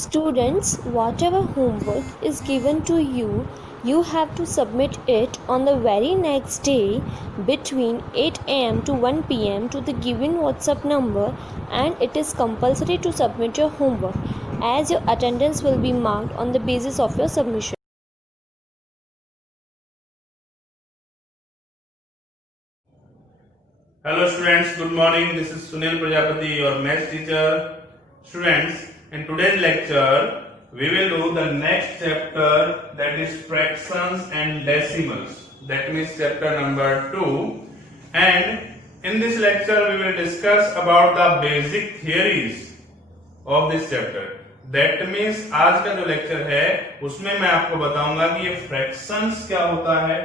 Students, whatever homework is given to you, you have to submit it on the very next day between 8 am to 1 pm to the given WhatsApp number, and it is compulsory to submit your homework as your attendance will be marked on the basis of your submission. Hello students, good morning. This is Sunil Prajapati, your maths teacher. Students, in today's lecture, we will do the next chapter, that is fractions and decimals. That means chapter number 2. And in this lecture, we will discuss about the basic theories of this chapter. That means आज का जो lecture है उसमें मैं आपको बताऊंगा कि ये फ्रैक्शंस क्या होता है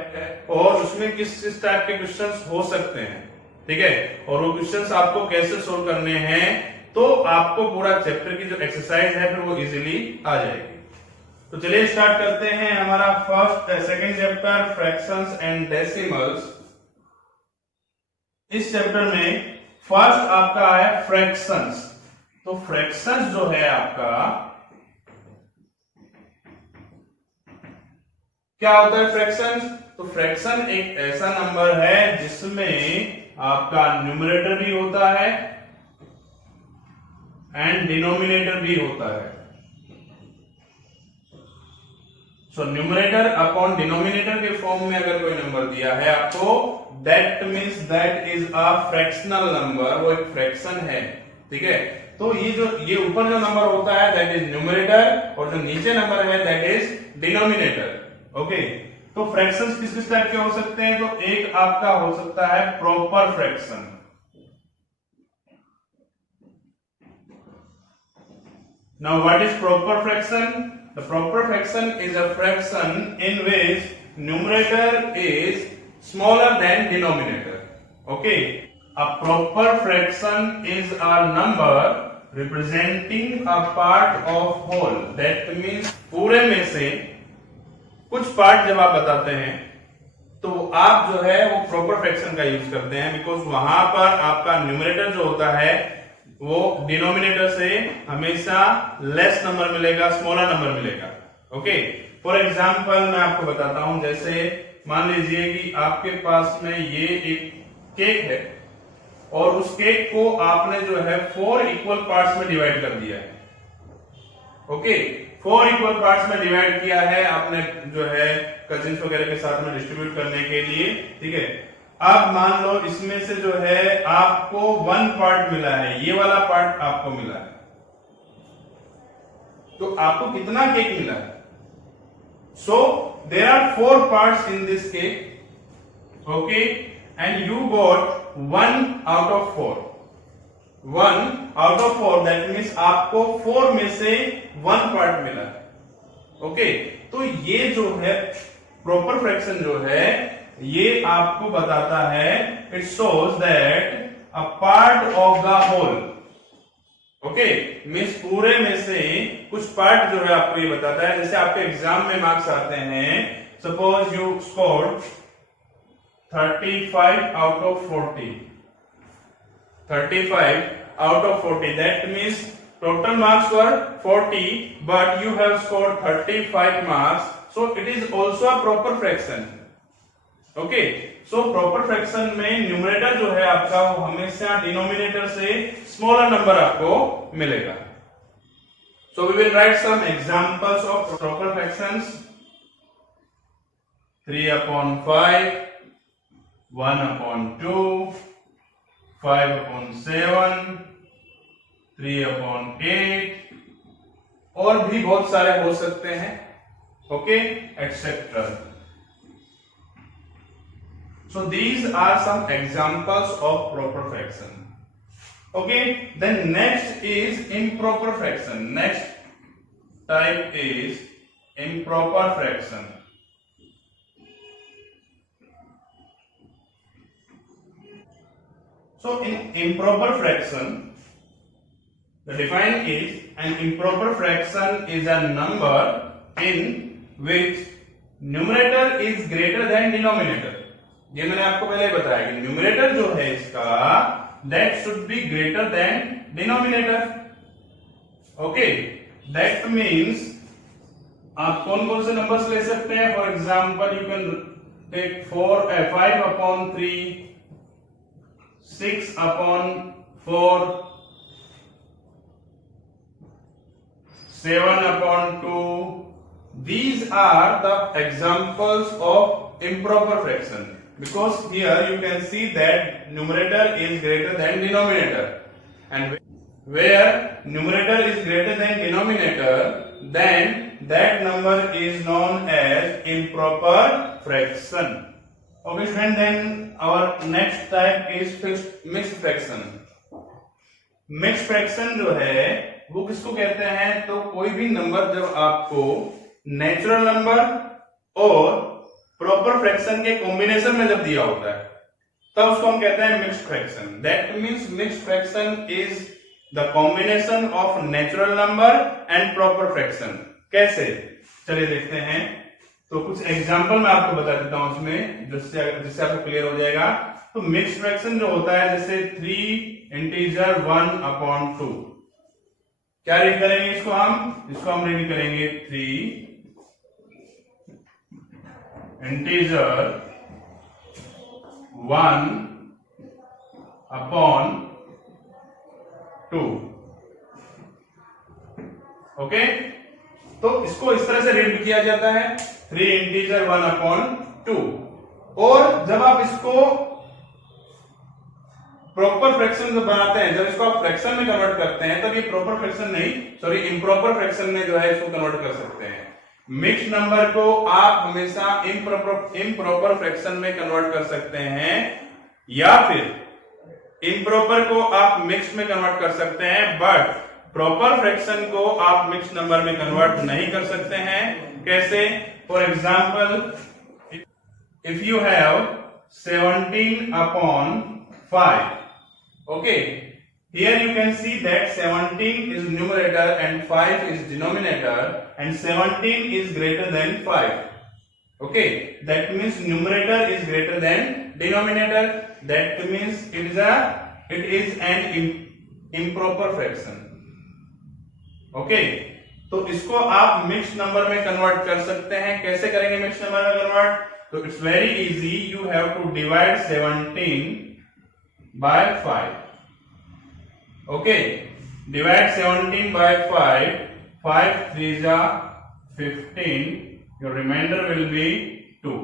और उसमें किस किस टाइप के क्वेश्चंस हो सकते हैं, ठीक है, और वो क्वेश्चंस आपको कैसे सोल्व करने हैं, तो आपको पूरा चैप्टर की जो एक्सरसाइज है फिर वो इजीली आ जाएगी। तो चलिए स्टार्ट करते हैं हमारा second chapter fractions and decimals. इस चैप्टर में फर्स्ट आपका है फ्रैक्शंस। तो फ्रैक्शंस जो है आपका क्या होता है फ्रैक्शंस? तो फ्रैक्शन एक ऐसा नंबर है जिसमें आपका न्यूमरेटर भी होता है एंड डिनोमिनेटर भी होता है। सो न्यूमरेटर अपॉन डिनोमिनेटर के फॉर्म में अगर कोई नंबर दिया है आपको, that means that is a fractional number, वो एक फ्रैक्शन है, ठीक है। तो ये ऊपर जो नंबर होता है दैट इज न्यूमरेटर और जो नीचे नंबर है दैट इज डिनोमिनेटर। ओके, तो फ्रैक्शंस किस किस टाइप के हो सकते हैं? तो एक आपका हो सकता है proper fraction. Now what is proper fraction? The proper fraction is a fraction in which numerator is smaller than denominator. Okay, a proper fraction is a number representing a part of whole, that means पूरे में से कुछ part जब आप बताते हैं तो आप जो है वो प्रॉपर फ्रैक्शन का यूज करते हैं, बिकॉज वहां पर आपका न्यूमरेटर जो होता है वो डिनोमिनेटर से हमेशा लेस नंबर मिलेगा, स्मॉलर नंबर मिलेगा। ओके, फॉर एग्जाम्पल मैं आपको बताता हूं, जैसे मान लीजिए कि आपके पास में ये एक केक है और उस केक को आपने जो है 4 इक्वल पार्ट्स में डिवाइड कर दिया है। ओके, 4 इक्वल पार्ट्स में डिवाइड किया है आपने जो है कजिन्स वगैरह के साथ में डिस्ट्रीब्यूट करने के लिए, ठीक है। अब मान लो इसमें से जो है आपको 1 पार्ट मिला है, ये वाला पार्ट आपको मिला है, तो आपको कितना केक मिला है? So there are 4 parts in this cake, okay, and you got 1 out of 4. 1 out of 4 that means आपको 4 में से 1 पार्ट मिला। ओके, तो ये जो है प्रॉपर फ्रैक्शन जो है ये आपको बताता है, it shows that a part of the whole. Okay, means पूरे में से कुछ पार्ट जो है आपको ये बताता है। जैसे आपके एग्जाम में मार्क्स आते हैं, suppose you scored 35 out of 40. 35 out of 40. That means total marks were 40, but you have scored 35 marks. So it is also a proper fraction. Okay. So proper fraction में न्यूमरेटर जो है आपका वो हमेशा denominator से smaller number आपको मिलेगा। So we will write some examples of proper fractions. 3/5. 1/2, 5/7, 3/8 और भी बहुत सारे हो सकते हैं, okay, etcetera. So these are some examples of proper fraction. Okay, then next is improper fraction. Next type is improper fraction. So in improper fraction, the define is an improper fraction is a number in which numerator is greater than denominator. ये मैंने आपको पहले बताया कि numerator जो है इसका that should be greater than denominator. Okay, that means आप कौन कौन से नंबर्स ले सकते हैं? For example you can take 5/3, 6/4, 7/2. These are the examples of improper fraction, because here you can see that numerator is greater than denominator, and where numerator is greater than denominator, then that number is known as improper fraction. Okay friend, then our next type is mixed fraction. Mix fraction जो है वो किसको कहते हैं? तो कोई भी number जब आपको नेचुरल नंबर और प्रॉपर फ्रैक्शन के कॉम्बिनेशन में जब दिया होता है तब उसको हम कहते हैं mixed fraction. That means mixed fraction is the combination of natural number and proper fraction. कैसे? चलिए देखते हैं. तो कुछ एग्जांपल मैं आपको बता देता हूं उसमें, जिससे आपको क्लियर हो जाएगा. तो मिक्स्ड फ्रैक्शन जो होता है, जैसे 3 इंटीजर 1/2. क्या रीड करेंगे इसको हम रीड करेंगे 3 इंटीजर 1/2. ओके, तो इसको इस तरह से रीड किया जाता है 3 इंटीजर 1/2. और जब आप इसको प्रॉपर फ्रैक्शन जब बनाते हैं, जब इसको आप फ्रैक्शन में कन्वर्ट करते हैं, तब ये प्रॉपर फ्रैक्शन नहीं, सॉरी इम्प्रॉपर फ्रैक्शन में जो है इसको कन्वर्ट कर सकते हैं. मिक्स्ड नंबर को आप हमेशा इम्प्रॉपर फ्रैक्शन में कन्वर्ट कर सकते हैं, या फिर इम्प्रॉपर को आप मिक्स्ड में कन्वर्ट कर सकते हैं, बट प्रॉपर फ्रैक्शन को आप मिक्स्ड नंबर में कन्वर्ट नहीं कर सकते हैं. कैसे? For example, if you have 17/5. Okay, here you can see that 17 is numerator and 5 is denominator, and 17 is greater than 5. Okay, that means numerator is greater than denominator. That means it is an improper fraction. Okay, तो इसको आप mixed number में convert कर सकते हैं. कैसे करेंगे mixed number में कन्वर्ट? तो it's very easy. You have to divide 17 by 5. Okay, divide 17 by 5. 5 3s are 15. Your remainder will be 2.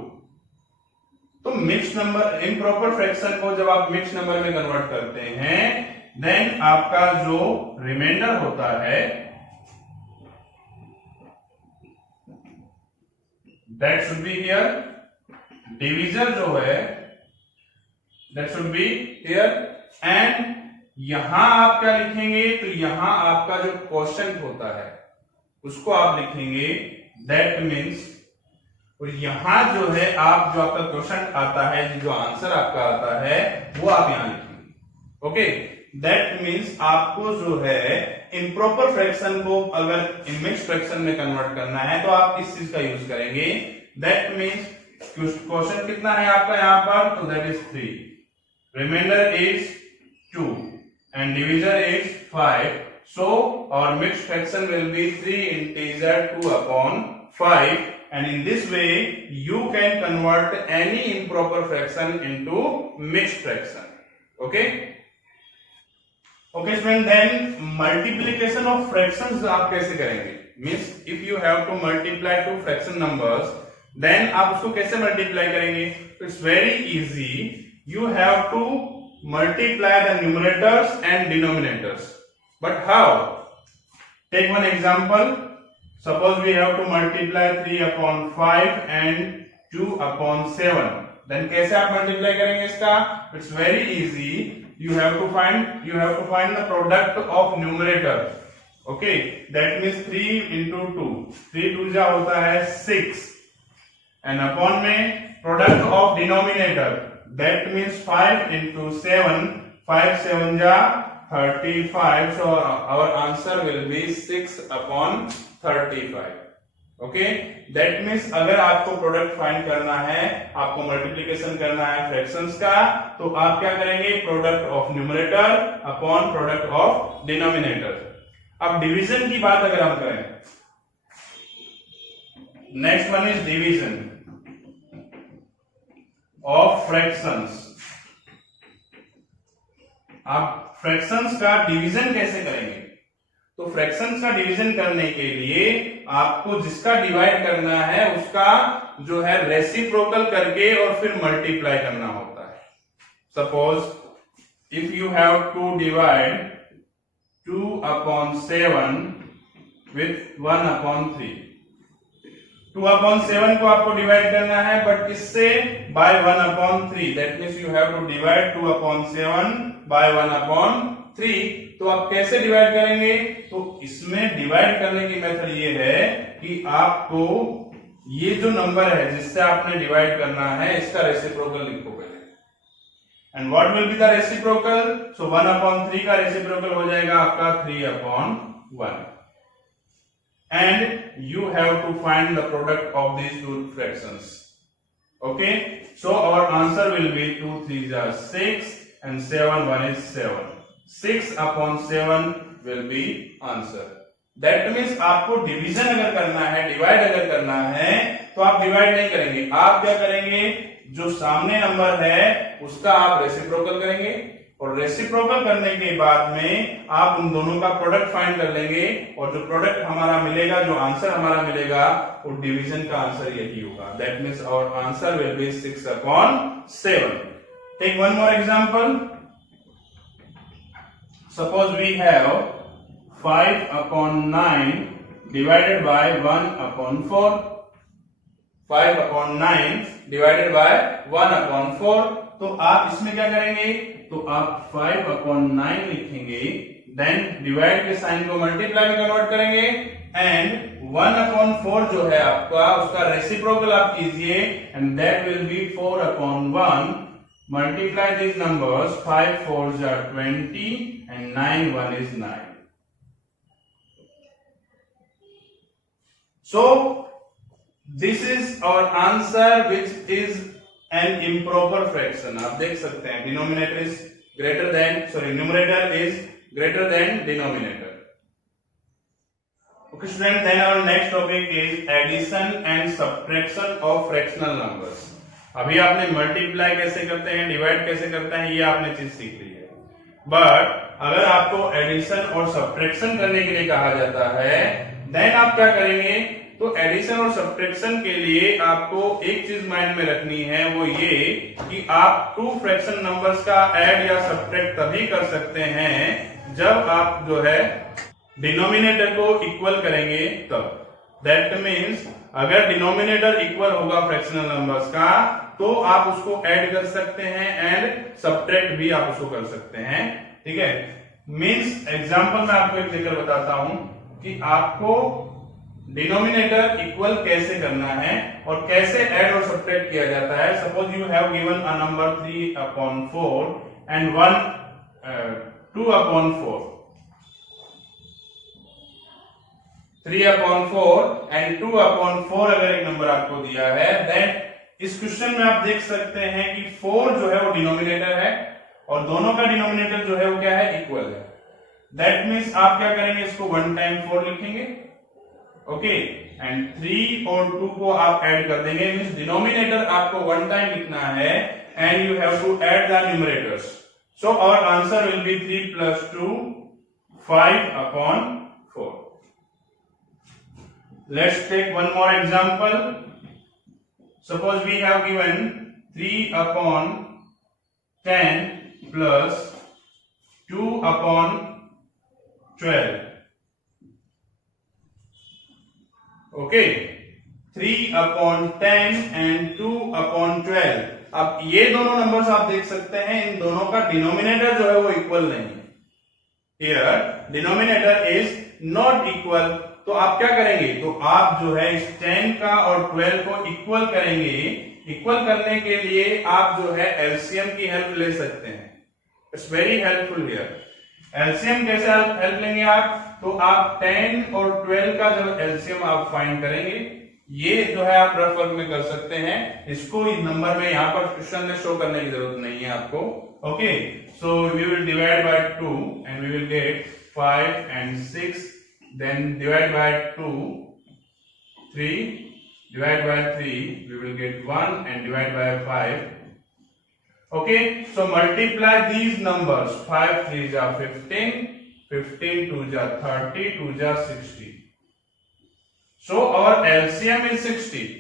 तो मिक्स नंबर, इम्प्रॉपर फ्रैक्शन को जब आप मिक्स नंबर में कन्वर्ट करते हैं, देन आपका जो रिमाइंडर होता है that should be here. Divisor जो है that should be here, and यहां आप क्या लिखेंगे? तो यहां आपका जो क्वोशंट होता है उसको आप लिखेंगे. that means, और यहां जो है आप जो आपका क्वोशंट आता है, जो आंसर आपका आता है, वो आप यहां लिखेंगे. ओके, that means आपको जो है इम्प्रॉपर फ्रैक्शन को अगर मिक्स्ड फ्रैक्शन में कन्वर्ट करना है तो आप इस चीज का यूज करेंगे. that means क्वोशंट कितना है आपका यहाँ पर? तो that is 3. Remainder is 2 and divisor is 5. So our mixed fraction will be 3 integer 2/5, and in this way you can convert any improper fraction into mixed fraction. Okay? Okay friend, then multiplication of fractions आप कैसे करेंगे? Means if you have to multiply two fraction numbers, then आप उसको कैसे multiply करेंगे? It's very easy. You have to multiply the numerators and denominators. But how? Take one example. Suppose we have to multiply 3/5 and 2/7. Then कैसे आप multiply करेंगे इसका? It's very easy. You have to find the product of numerator. Okay, that means 3 into 2. 3 2 जा होता है 6, and upon में product of denominator. That means 5 into 7. 5 7 ja 35. So our answer will be 6/35. Okay, that means अगर आपको product find करना है, आपको multiplication करना है फ्रैक्शंस का, तो आप क्या करेंगे? Product of numerator upon product of denominator. अब डिवीजन की बात अगर हम करें, next one is division of fractions. आप फ्रैक्शंस का डिवीजन कैसे करेंगे? तो फ्रैक्शंस का डिवीजन करने के लिए आपको जिसका डिवाइड करना है उसका जो है रेसिप्रोकल करके और फिर मल्टीप्लाई करना होता है। Suppose if you have to divide 2/7 with 1/3, 2/7 को आपको डिवाइड करना है बट इससे by 1/3, that means you have to divide 2/7 by 1/3। तो आप कैसे डिवाइड करेंगे? तो इसमें डिवाइड करने की मेथड ये है कि आपको ये जो नंबर है जिससे आपने डिवाइड करना है इसका रेसिप्रोकल लिखो पहले। And what will be the reciprocal? So 1/3 का रेसिप्रोकल हो जाएगा आपका 3/1, and you have to find the product of these two fractions. Okay, so our answer will be 2 3s are 6 and 7 1 is 7. 6/7 will be answer. That means आपको division अगर करना है, divide अगर करना है, तो आप डिवाइड नहीं करेंगे, आप क्या करेंगे? जो सामने नंबर है उसका आप रेसिप्रोकल करेंगे और रेसिप्रोकल करने के बाद में आप उन दोनों का प्रोडक्ट फाइंड कर लेंगे और जो प्रोडक्ट हमारा मिलेगा, जो आंसर हमारा मिलेगा, वो डिवीजन का आंसर यही होगा। That means our answer will be 6/7. Take one more example. Suppose we have 5/9 divided by 1/4. 5/9 divided by 1/4. तो आप इसमें क्या करेंगे? तो आप 5/9 लिखेंगे, देन डिवाइड के साइन को मल्टीप्लाई में कन्वर्ट करेंगे एंड 1/4 जो है आपका उसका रेसिप्रोकल आप कीजिए and that will be 4/1. Multiply these numbers, 5 4s are 20 and 9 1 is 9. So this is our answer which is an improper fraction. आप देख सकते हैं numerator is greater than denominator. Okay students, then our next topic is addition and subtraction of fractional numbers. अभी आपने multiply कैसे करते हैं, divide कैसे करते हैं, ये आपने चीज सीख ली है। बट अगर आपको एडिशन और सब्ट्रैक्शन करने के लिए कहा जाता है, देन आप क्या करेंगे? तो एडिशन और सब्ट्रैक्शन के लिए आपको एक चीज माइंड में रखनी है, वो ये कि आप टू फ्रैक्शन नंबर्स का ऐड या सब्ट्रैक्ट तभी कर सकते हैं जब आप जो है डिनोमिनेटर को इक्वल करेंगे तब। दैट मीन्स अगर डिनोमिनेटर इक्वल होगा फ्रैक्शनल नंबर्स का तो आप उसको ऐड कर सकते हैं एंड सब्ट्रैक्ट भी आप उसको कर सकते हैं। ठीक है, मीन्स एग्जांपल मैं आपको एक देकर बताता हूं कि आपको डिनोमिनेटर इक्वल कैसे करना है और कैसे ऐड और सब्ट्रैक्ट किया जाता है। Suppose you have given a number 3/4 and 2/4. 3/4 and 2/4 अगर एक नंबर आपको दिया है, देन इस क्वेश्चन में आप देख सकते हैं कि 4 जो है वो डिनोमिनेटर है और दोनों का डिनोमिनेटर जो है वो क्या है? इक्वल है। दैट मीन्स आप क्या करेंगे? इसको 1 टाइम 4 लिखेंगे, ओके, एंड 3 और 2 को आप ऐड कर देंगे। मीन्स डिनोमिनेटर आपको 1 टाइम लिखना है and you have to add the numerators. So our answer will be 3 + 2 5/4. Let's take one more example. Suppose we have given 3/10 plus 2/12. Okay, 3/10 and 2/12. अब ये दोनों नंबर्स आप देख सकते हैं, इन दोनों का डिनोमिनेटर जो है वो इक्वल नहीं है। Here denominator is not equal. तो आप क्या करेंगे? तो आप जो है इस 10 का और 12 को इक्वल करेंगे। इक्वल करने के लिए आप जो है एलसीएम की हेल्प ले सकते हैं। It's very helpful here. LCM कैसे हेल्प लेंगे आप? तो आप 10 और 12 का जब एलसीएम आप फाइंड करेंगे, ये जो है आप रफ वर्क में कर सकते हैं। इसको इस नंबर में यहाँ पर क्वेश्चन में शो करने की जरूरत नहीं है आपको। Okay, so we will divide by 2 and we will get 5 and 6, then divide by 2, 3, divide by 3, we will get 1 and divide by 5. Okay, so multiply these numbers. 5 3s are 15, 15 2s are 30, 2s are 60. So our LCM is 60.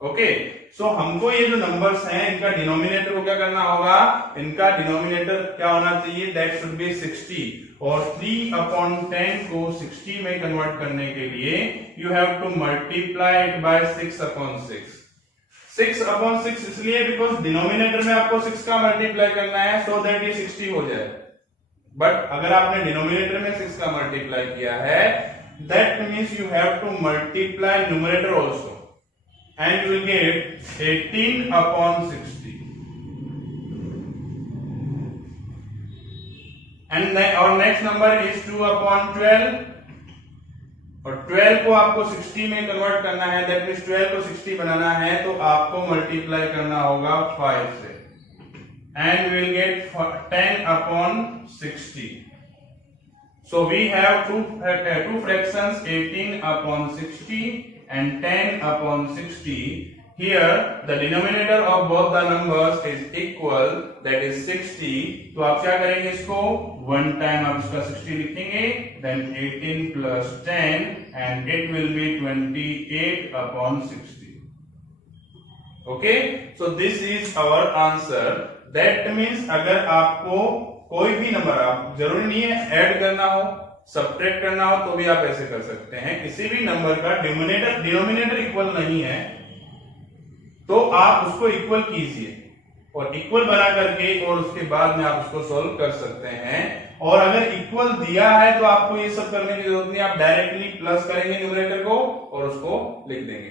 Okay, सो हमको ये जो numbers हैं इनका denominator को क्या करना होगा, इनका डिनोमिनेटर क्या होना चाहिए, दैट शुड बी 60, और 3/10 को 60 में कन्वर्ट करने के लिए you have to multiply it by 6/6. 6/6 इसलिए बिकॉज डिनोमिनेटर में आपको 6 का मल्टीप्लाई करना है सो दैट ये 60 हो जाए. बट अगर आपने डिनोमिनेटर में 6 का मल्टीप्लाई किया है, that means you have to multiply numerator also, and you will get 18/60. And then our next number is 2/12, और 12 को आपको 60 में कन्वर्ट करना है, दैट मीन्स 12 को 60 बनाना है तो आपको मल्टीप्लाई करना होगा 5 से, and we will get 10/60. So we have two fractions, 18/60 and 10/60. Here the denominator of both the numbers is equal, that is 60. तो आप क्या करेंगे, इसको one time आप इसका 60 लिखेंगे, then 18 plus 10 and it will be 28/60. Okay, so this is our answer. That means अगर आपको कोई भी नंबर, आप जरूरी नहीं है ऐड करना हो, सब्ट्रैक्ट करना हो, तो भी आप ऐसे कर सकते हैं. किसी भी नंबर का डिनोमिनेटर इक्वल नहीं है तो आप उसको इक्वल कीजिए और इक्वल बना करके और उसके बाद में आप उसको सॉल्व कर सकते हैं. और अगर इक्वल दिया है तो आपको ये सब करने की जरूरत नहीं, आप डायरेक्टली प्लस करेंगे न्यूमरेटर को और उसको लिख देंगे.